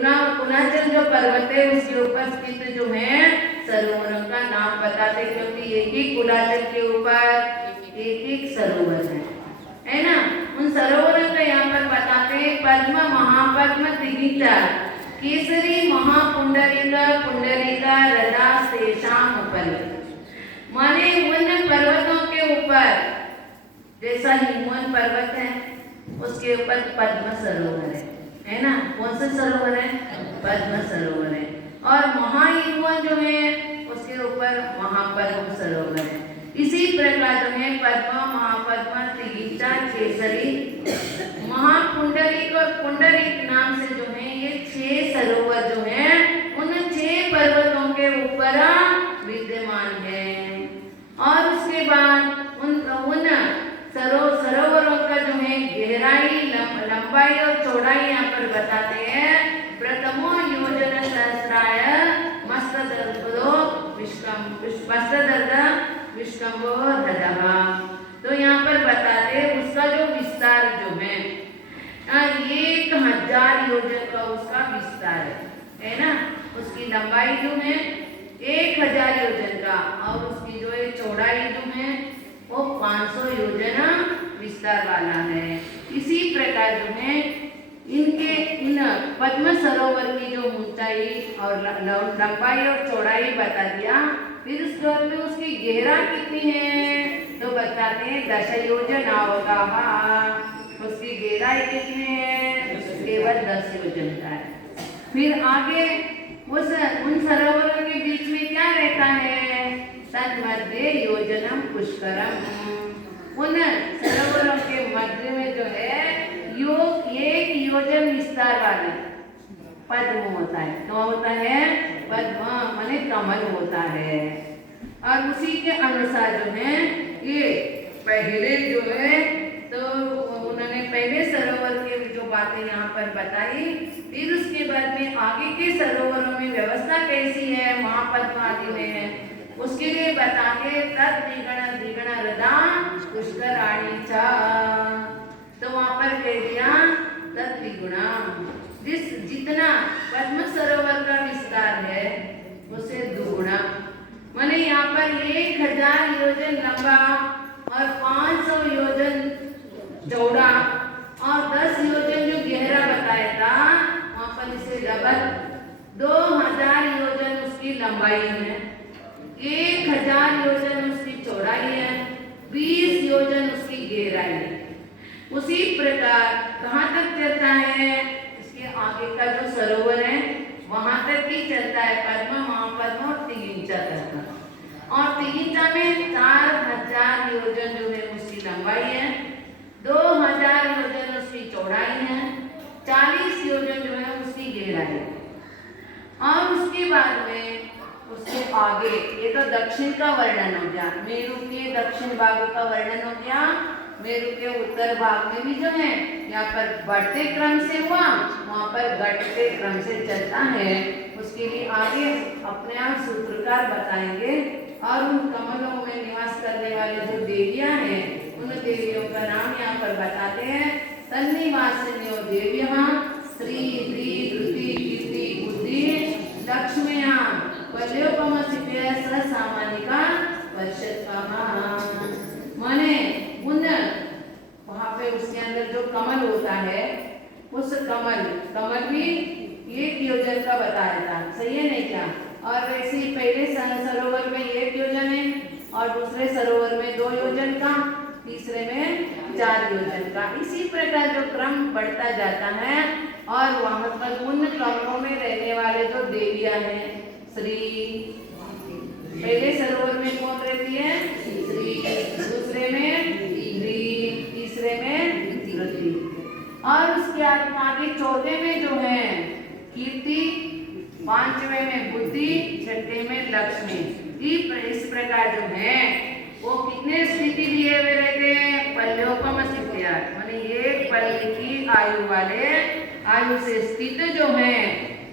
पुनाचल जो पर्वत है उसके ऊपर स्थित जो है सरोवरों का नाम बताते, क्योंकि एक ही कुलाचल के ऊपर एक एक सरोवर है ना। उन सरोवरों का यहाँ पर बताते हैं पद्म, महापद्म, दिगीचा, केसरी, महापुंडरीक, पुंडरीक, रदा शेषाम उपरि। माने उन पर्वतों के ऊपर, जैसा हिमवन पर्वत है उसके ऊपर पद्म सरोवर है ना। कौन सा सरोवर है? पद्म सरोवर है। और महाहिमवन जो है उसके ऊपर महापद्म सरोवर है। इसी प्रकार जो है पद्म, महापद्म, दिगीचा, केसरी, महापुंडरीक और पुंडरीक नाम से जो है ये 6 सरोवर जो है उन 6 पर्वतों के ऊपर विद्यमान है। और उसके बाद उन सरोवरों का जो है गहराई, लंबाई और चौड़ाई यहाँ पर बताते हैं। प्रथमो योजन सहस्राय मस्तदर्पदो विष्कम्भो हृदः। तो यहाँ पर बताते हैं उसका जो विस्तार जो है 1000 योजन का उसका विस्तार है ना। उसकी लंबाई जो है 1000 योजन का और उसकी जो है चौड़ाई जो है वो 500 योजन विस्तार वाला है। इसी प्रकार जो है इनके इन पद्म सरोवर की जो ऊंचाई और लंबाई और चौड़ाई बता दिया। फिर उसकी गहराई कितनी है तो बताते हैं 10 योजन अवगाह। उसकी गहराई कितनी है? केवल 10 योजन का है। फिर आगे उन सरोवरों के बीच में क्या रहता है? तन्मध्ये योजनम पुष्करम। उन सरोवरों के मध्य में जो है 1 योजन विस्तार वाला पद्म होता है। तो होता है पद्म माने कमल होता है। और उसी के अनुसार जो है ये पहले जो है तो उन्होंने पहले सरोवर के जो बातें यहाँ पर बताई। फिर उसके बाद में आगे के सरोवरों में व्यवस्था कैसी है, महापद्म आदि में है, उसके लिए बताते तद द्विगुण हृदा पुष्कराणी च। तो वहां पर कह दिया तद द्विगुणा, जितना पद्म सरोवर का विस्तार है उसे दुगुना। माने यहाँ पर 1000 योजन लंबा और 500 योजन चौड़ा और 10 योजन जो गहरा बताया था वहां पर इसे डबल 2000 योजन उसकी लंबाई है, 1000 योजन उसकी चौड़ाई है, 20 योजन उसकी गहराई है। उसी प्रकार कहाँ तक चलता है? इसके आगे का जो सरोवर है वहां तक ही चलता है पद्म, महापद्म और दिगीचा तक। और दिगीचा में 4000 योजन जो है उसकी लंबाई है, 2000 योजन उसकी चौड़ाई है, 40 योजन जो है उसकी गहराई है। और उसके बाद में उसके आगे ये तो दक्षिण का वर्णन हो गया, मेरु के दक्षिण भाग का वर्णन हो गया। मेरु के उत्तर भाग में भी जो है यहाँ पर बढ़ते क्रम से हुआ, वहाँ पर घटते क्रम से चलता है। उसके लिए आगे अपने आप सूत्रकार बताएंगे। और उन कमलों में निवास करने वाले जो देवियां हैं उन देवियों का नाम यहाँ पर बताते हैं। तन्निवासिन्यो देव्यः श्री द्रि धृति कीर्ति बुद्धि लक्ष्म्या वल्योपमसिभ्य सामानिका वर्षतः। माने उन वहाँ पे उसके अंदर जो कमल होता है उस कमल भी 1 योजन का बताया था, सही है नहीं क्या? और वैसे ही पहले सरोवर में 1 योजन है और दूसरे सरोवर में 2 योजन का, तीसरे में 4 योजन का। इसी प्रकार जो क्रम बढ़ता जाता है। और वहां पर उन कमलों में रहने वाले जो देवियां हैं श्री, पहले सरोवर में कौन रहती है? श्री, दूसरे में द्रि, तीसरे में धृति और उसके आगे चौथे में जो है कीर्ति, 5वें में बुद्धि, 6ठे में लक्ष्मी। इस प्रकार जो है वो कितने स्थिति लिए हुए रहते हैं? पल्योपम स्थितियां, माने एक पल्ले की आयु वाले, आयु से स्थित जो है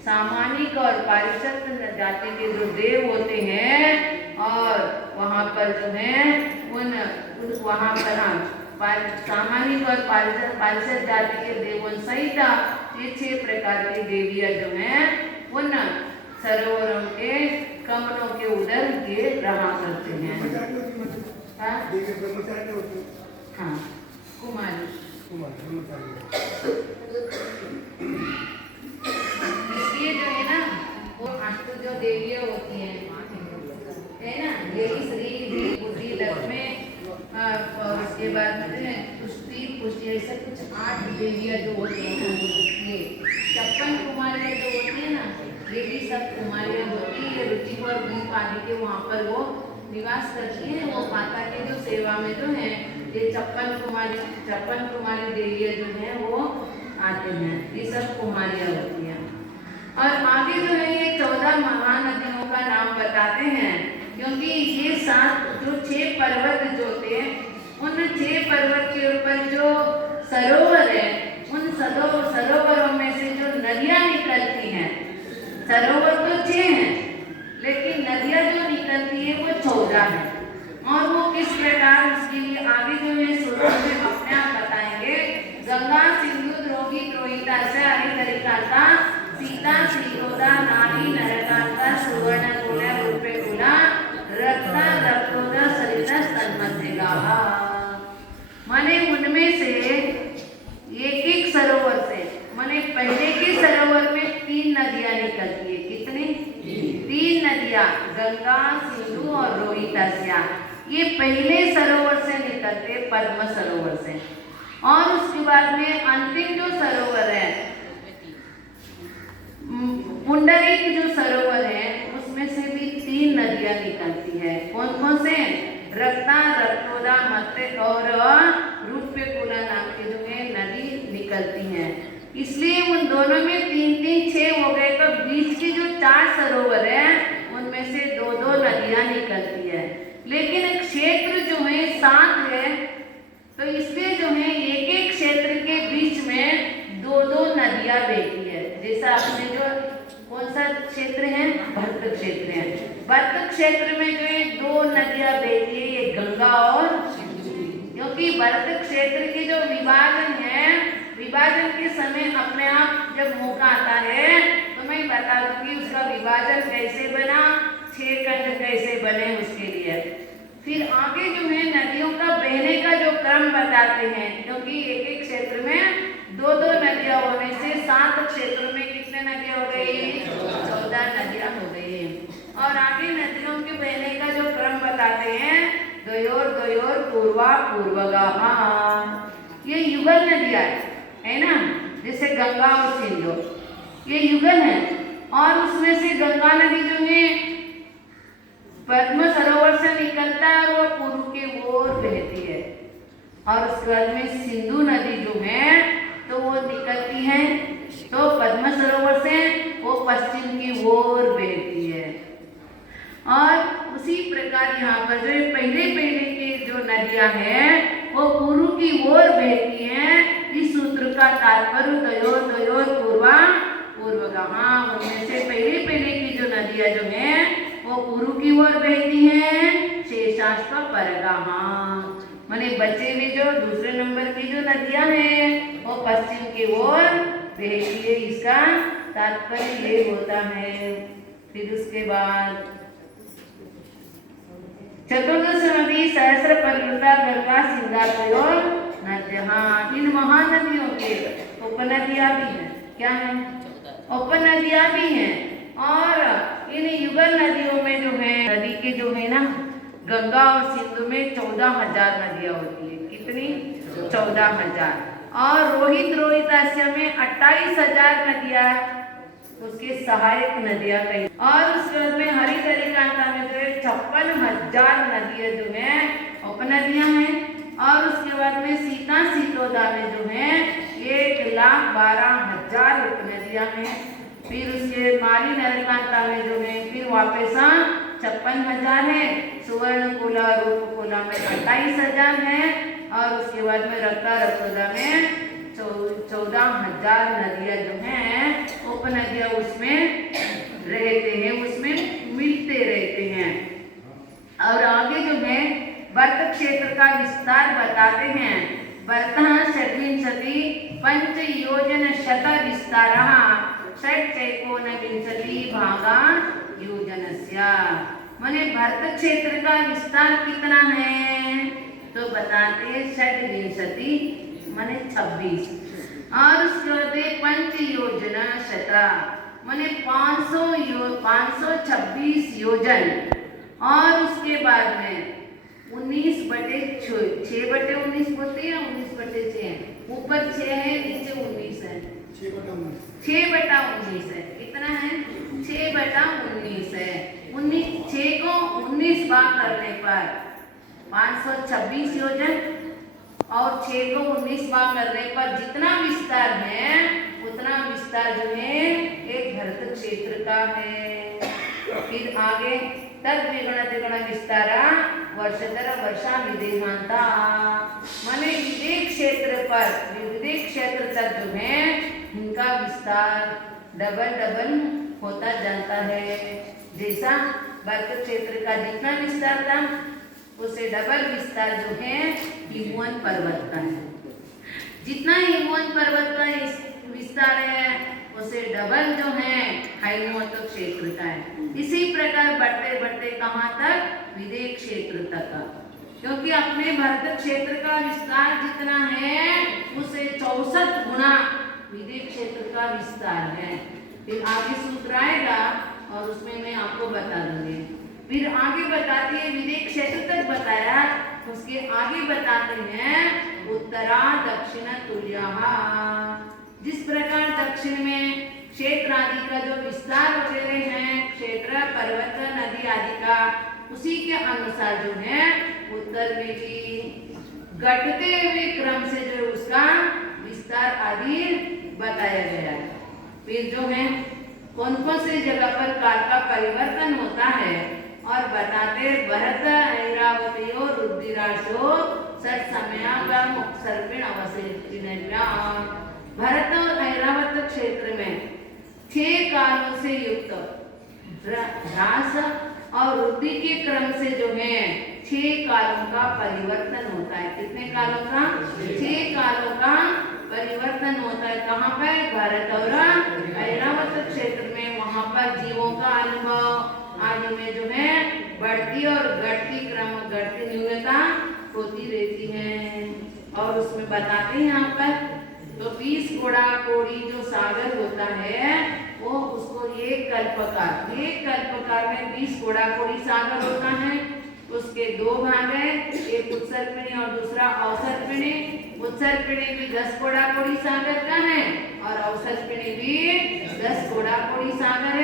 सामानिक और पारिषद जाति के जो देव होते हैं। और वहां पर जो है वहां पर सामानिक और पारिषद जाति के देवों सहित ये 6 प्रकार की देवियां जो हैं उन सरोवरों के कमलों के उधर ये रहा करते हैं। हाँ हाँ कुमारी इसलिए जो है ना वो अष्ट जो देवियां होती हैं है ना, यही श्री बुद्धि लक्ष्मी और उसके बाद में जो है पुष्टि पुष्टि ऐसे कुछ 8 देवियां जो होती हैं ना, ये 56 कुमारियां जो होती है ना, ये भी सब कुमारियां होती है। रुचि और भूप आदि के वहाँ पर वो निवास करती हैं। वो माता के जो सेवा में जो है ये 56 कुमारी देवियां जो है वो आते हैं। ये सब कुमारियां होती हैं। और आगे जो है ये 14 महानदियों का नाम बताते हैं, क्योंकि ये 6 पर्वत जो थे उन 6 पर्वत के ऊपर जो सरोवर है उन सरोवरों में से जो नदियां निकलती हैं, सरोवर तो 6 हैं लेकिन नदियां जो निकलती है वो 14 है। और वो किस प्रकार, उसके लिए आगे जो है सूत्र में अपने आप बताएंगे। गंगा सिंधु द्रोही द्रोहिता से हरितरिकाता सीता सीतोदा नारी नरकांता सुवर्ण कुला रूपे कुला रत्ना रत्नोदा सरिता तन्मध्यगाहा। माने उनमें से एक सरोवर से, माने पहले के सरोवर में 3 नदियां निकलती है। कितनी? 3 नदियां, गंगा सिंधु और रोहितास्या। ये पहले सरोवर से निकलते, पद्म सरोवर से। और उसके बाद में अंतिम जो सरोवर है पुंडरीक जो सरोवर है उसमें से भी 3 नदियां निकलती है। कौन कौन से? रत्ना रत्नोदा मत्ते और रूप्यकुला नाम के जो है नदी निकलती हैं। इसलिए उन दोनों में 3 6 हो गए, तो बीच के जो 4 सरोवर है उनमें से 2 नदियां निकलती है। लेकिन क्षेत्र जो है 7 है, तो इसलिए जो है एक क्षेत्र के बीच में 2 नदियां बहती है। जैसा आपने जो कौन सा क्षेत्र है, भरत क्षेत्र है, भरत क्षेत्र में जो है 2 नदियां बहती है, ये गंगा और, क्योंकि भरत क्षेत्र की जो विभाजन है, विभाजन के समय अपने आप जब मौका आता है तो मैं बता दूंगी उसका विभाजन कैसे बना, 6 खंड कैसे बने उसके लिए। फिर आगे जो है नदियों का बहने का जो क्रम बताते हैं, क्योंकि एक क्षेत्र में 2 नदियां होने से 7 क्षेत्रों में कितने नदियां हो गई? 14 नदियां हो गई। और आगे नदियों के बहने का जो क्रम बताते हैं, द्वयोर पूर्वा पूर्वगाहा। ये युगल नदियां है ना, जैसे गंगा और सिंधु, ये युगल है। और उसमें से गंगा नदी जो है पद्म सरोवर से निकलता है और वो पूर्व के ओर बहती है। और उसके बाद में सिंधु नदी जो है तो वो निकलती है तो पद्म सरोवर से वो पश्चिम की ओर बहती है। और उसी प्रकार यहाँ पर जो पहले के जो नदियां हैं वो पूर्व की ओर बहती हैं। इस सूत्र का तात्पर्य द्वयोर पूर्वा पूर्वगाहा। उनमें से पहले की जो नदियां जो हैं वो पूर्व की ओर बहती हैं, शेषाश्व परगाहा। माने बचे हुए जो दूसरे नंबर की जो नदियां हैं वो पश्चिम की ओर बहती है, इसका तात्पर्य ये होता है। फिर उसके बाद चतुर्दश नदी सहस्र परिवृता गंगा सिंगापुर नद्या। इन महानदियों के उपनदियां भी हैं। क्या है? उपनदियां भी हैं। और इन युगल नदियों में जो है नदी के जो है ना, गंगा और सिंधु में 14,000 नदियां होती है। कितनी? 14,000। और रोहितास्या में 28,000 नदियां, उसके सहायक नदियां कही। और उसके बाद में हरितरिकांता में जो है 56,000 नदियां जो है उपनदियां हैं। और उसके बाद में सीता सीतोदा में जो है 1,12,000 उपनदियां हैं। फिर उसके माली नरकांता में जो है फिर वापस 56,000 है। सुवर्णकुला रूपकुला में 28,000 है। और उसके बाद में रत्नोदा में 14,000 नदियां जो हैं उपनदियां उसमें रहते हैं, उसमें मिलते रहते हैं। और आगे जो है भरत क्षेत्र का विस्तार बताते हैं। भरतः षड्विंशति 5 योजन शत विस्तार एकोनविंशति भागा योजनस्य। माने भारत क्षेत्र का विस्तार कितना है तो बताते हैं षड्विंशति माने 26 और उसके बाद पंच योजना शता माने 526 योजन और उसके बाद में 19/6/19 बोलते हैं 19/6 ऊपर 6 है नीचे 19 है 6/19 है कितना है 6/19 है 6 को 19 भाग करने पर 526 योजन और 6 को 19 भाग करने पर जितना विस्तार है उतना विस्तार जो है एक भारत क्षेत्र का है। फिर आगे तद द्विगुण त्रिगुण विस्तारा वर्षतर वर्षा विदेहांता माने विदेश क्षेत्र तक जो है इनका विस्तार डबल होता जाता है। जैसा भारत क्षेत्र का जितना विस्तार था उसे डबल विस्तार जो है हिमवन पर्वत का है। जितना हिमवन पर्वत का विस्तार है उसे डबल जो है हाइमवत क्षेत्र का है। इसी प्रकार बढ़ते कहाँ तक विदेश क्षेत्र तक का, क्योंकि अपने भारत क्षेत्र का विस्तार जितना है उसे 64 गुना विदेश क्षेत्र का विस्तार है। फिर आगे सूत्र आएगा और उसमें मैं आपको बता दूंगी। फिर आगे बताती है विदेश क्षेत्र तक बताया, उसके आगे बताते हैं उत्तरा दक्षिण तुल्याः। जिस प्रकार दक्षिण में क्षेत्र आदि का जो विस्तार वगैरह है क्षेत्र पर्वत नदी आदि का उसी के अनुसार जो है उत्तर में भी घटते हुए क्रम से जो उसका विस्तार आदि बताया गया है। फिर जो है कौन कौन से जगह पर काल का परिवर्तन होता है और बताते भरत ऐरावती और रुद्राशो सट समयागम सर्पिण अवशेषिण्याम। भरत और ऐरावत क्षेत्र में 6 कालों से युक्त ह्रास और वृद्धि के क्रम से जो है 6 कालों का परिवर्तन होता है। कितने कालों का 6 कालों का परिवर्तन होता है। कहाँ पर भरत और ऐरावत क्षेत्र में वहां पर जीवों का अनुभव आदि में जो है बढ़ती और घटती न्यूनता होती रहती है। और उसमें बताते हैं यहाँ पर तो 20 कोड़ा कोड़ी जो सागर होता है वो उसको एक कल्पकार में 20 कोड़ा कोड़ी सागर होता है। उसके 2 भाग है, एक उत्सर्पिणी और दूसरा अवसर्पिणी। उत्सर्पिणी भी 10 कोड़ा कोड़ी सागर का है और अवसर्पिणी भी 10 कोड़ा कोड़ी सागर